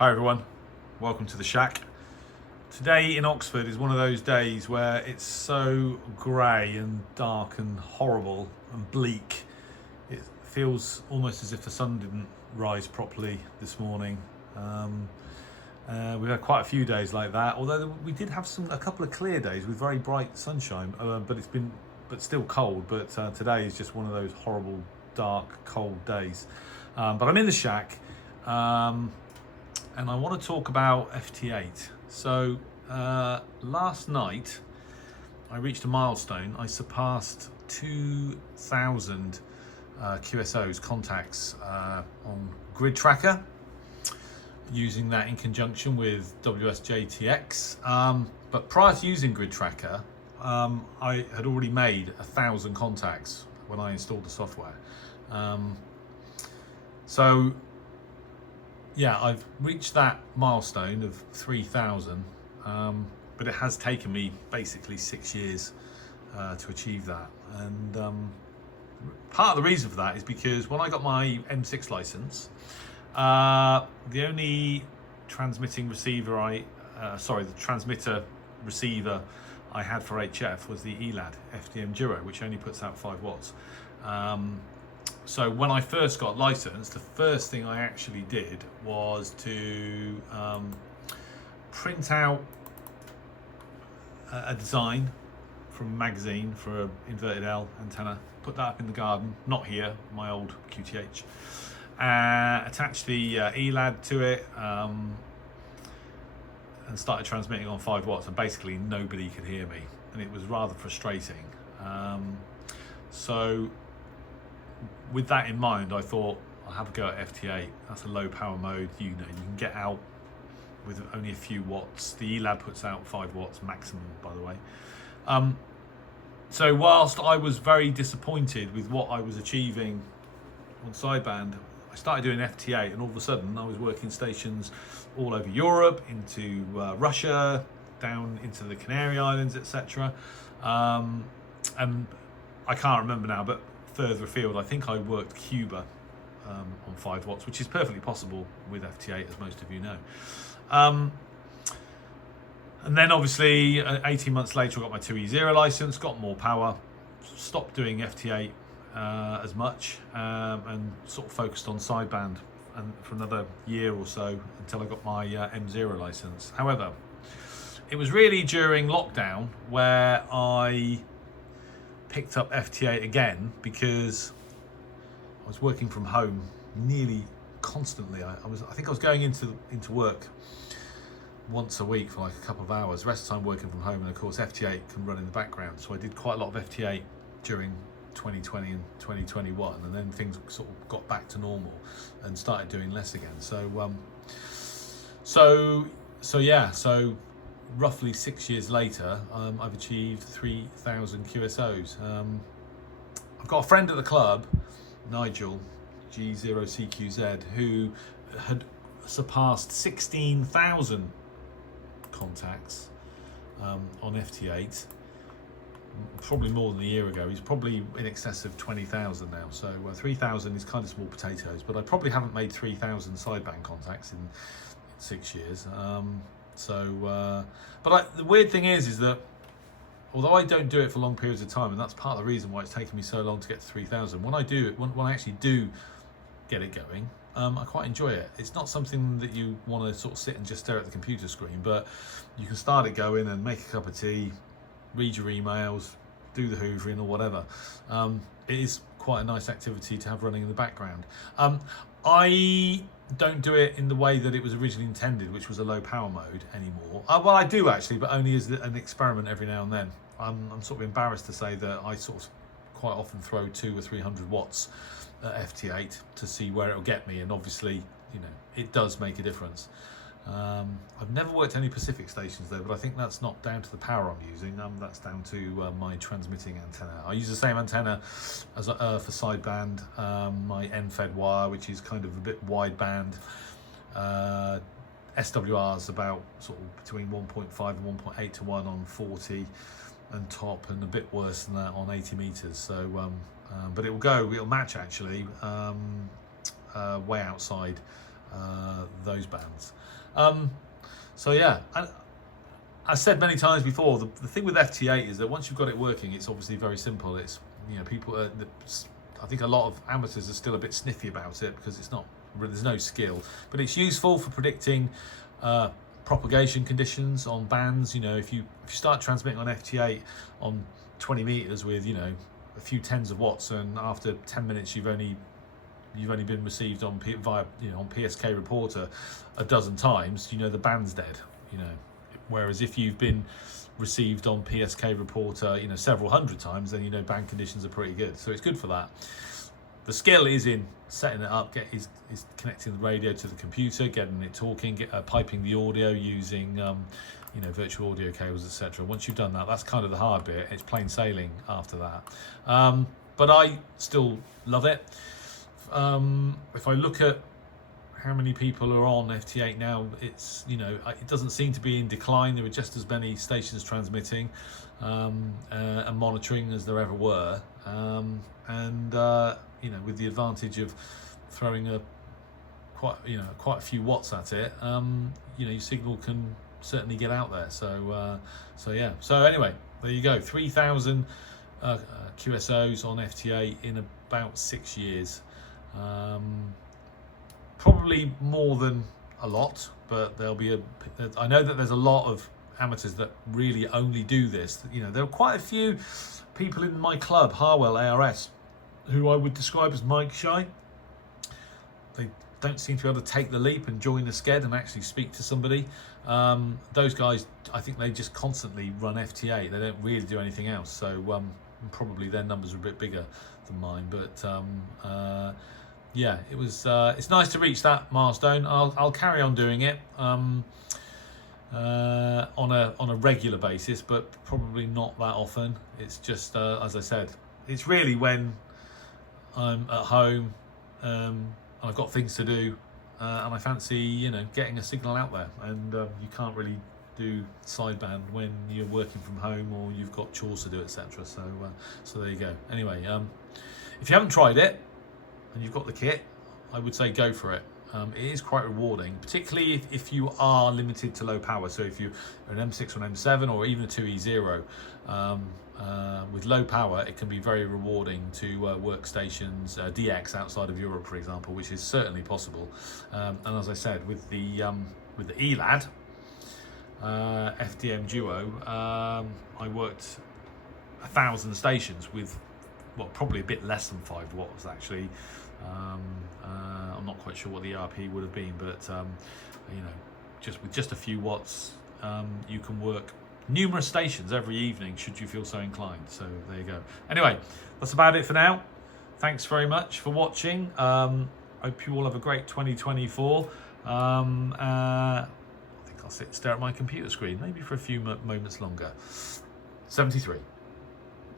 Hi everyone, welcome to the shack. Today in Oxford is one of those days where it's so grey and dark and horrible and bleak. It feels almost as if the sun didn't rise properly this morning. We've had quite a few days like that, although we did have a couple of clear days with very bright sunshine, but still cold. But today is just one of those horrible, dark, cold days. But I'm in the shack. And I want to talk about FT8. So last night I reached a milestone. I surpassed 2,000 QSOs, contacts on grid tracker, using that in conjunction with WSJTX. But prior to using grid tracker, I had already made 1,000 contacts when I installed the software. Yeah, I've reached that milestone of 3,000, but it has taken me basically 6 years to achieve that. And part of the reason for that is because when I got my M6 license, the only transmitter receiver I had for HF was the ELAD FDM Duo, which only puts out 5 watts. So when I first got licensed, the first thing I actually did was to print out a design from a magazine for an inverted L antenna, put that up in the garden, not here, my old QTH, attach the ELAD to it, and started transmitting on 5 watts, and basically nobody could hear me, and it was rather frustrating. So with that in mind, I thought I'll have a go at FT8. That's a low power mode. You can get out with only a few watts. The ELAD puts out 5 watts maximum, by the way. So whilst I was very disappointed with what I was achieving on sideband, I started doing FT8, and all of a sudden I was working stations all over Europe, into Russia, down into the Canary Islands, etc. And I can't remember now, but further afield, I think I worked Cuba on 5 watts, which is perfectly possible with FT8, as most of you know. And then obviously 18 months later I got my 2E0 license, got more power, stopped doing FT8 as much, and sort of focused on sideband and for another year or so until I got my M0 license. However, it was really during lockdown where I picked up FT8 again, because I was working from home nearly constantly. I think I was going into work once a week for like a couple of hours, the rest of the time working from home, and of course FT8 can run in the background, so I did quite a lot of FT8 during 2020 and 2021, and then things sort of got back to normal and started doing less again. So roughly 6 years later, I've achieved 3,000 QSOs. I've got a friend at the club, Nigel, G0CQZ, who had surpassed 16,000 contacts on FT8, probably more than a year ago. He's probably in excess of 20,000 now. So 3,000 is kind of small potatoes, but I probably haven't made 3,000 sideband contacts in 6 years. The weird thing is that although I don't do it for long periods of time, and that's part of the reason why it's taken me so long to get to 3,000, when I do it, when I actually do get it going, I quite enjoy it. It's not something that you want to sort of sit and just stare at the computer screen, but you can start it going and make a cup of tea, read your emails, do the hoovering or whatever. It is quite a nice activity to have running in the background. I don't do it in the way that it was originally intended, which was a low power mode anymore. Well, I do actually, but only as an experiment every now and then. I'm sort of embarrassed to say that I sort of quite often throw 200 or 300 watts at FT8 to see where it'll get me, and obviously, it does make a difference. I've never worked any Pacific stations though, but I think that's not down to the power I'm using. That's down to my transmitting antenna. I use the same antenna as for sideband, my NFED wire, which is kind of a bit wideband. SWR's about sort of between 1.5 and 1.8 to 1 on 40 and top, and a bit worse than that on 80 meters. So, but it'll match actually way outside those bands. So yeah, and I said many times before, the thing with FT8 is that once you've got it working, it's obviously very simple. It's, you know, people, I think a lot of amateurs are still a bit sniffy about it because it's not, there's no skill, but it's useful for predicting propagation conditions on bands. You know, if you start transmitting on FT8 on 20 meters with, you know, a few tens of watts, and after 10 minutes you've only been received on via, you know, on PSK reporter a dozen times, you know, the band's dead, you know. Whereas if you've been received on PSK reporter, you know, several hundred times, then you know band conditions are pretty good. So it's good for that. The skill is in setting it up, is connecting the radio to the computer, getting it talking, piping the audio using you know, virtual audio cables, etc. Once you've done that, that's kind of the hard bit. It's plain sailing after that. But I still love it. If I look at how many people are on FT8 now, it's, you know, it doesn't seem to be in decline. There are just as many stations transmitting and monitoring as there ever were, and you know, with the advantage of throwing quite a few watts at it, you know, your signal can certainly get out there. So yeah. So anyway, there you go. 3,000 QSOs on FT8 in about 6 years. Probably more than a lot, but there'll be I know that there's a lot of amateurs that really only do this. You know, there are quite a few people in my club, Harwell ARS, who I would describe as mic shy. They don't seem to be able to take the leap and join the sked and actually speak to somebody. Those guys, I think they just constantly run FT8. They don't really do anything else. So probably their numbers are a bit bigger than mine, but yeah, it was. It's nice to reach that milestone. I'll carry on doing it on a regular basis, but probably not that often. It's just as I said, it's really when I'm at home and I've got things to do, and I fancy, you know, getting a signal out there. And you can't really do sideband when you're working from home or you've got chores to do, etc. So there you go. Anyway, if you haven't tried it and you've got the kit, I would say go for it. It is quite rewarding, particularly if you are limited to low power. So if you're an M6 or an M7 or even a 2E0, with low power, it can be very rewarding to workstations, DX outside of Europe, for example, which is certainly possible. And as I said, with the ELAD FDM Duo, I worked 1,000 stations with, well, probably a bit less than 5 watts actually. I'm not quite sure what the ERP would have been, but you know, just with just a few watts, you can work numerous stations every evening should you feel so inclined. So there you go. Anyway, that's about it for now. Thanks very much for watching. Hope you all have a great 2024. I think I'll sit and stare at my computer screen maybe for a few moments longer. 73.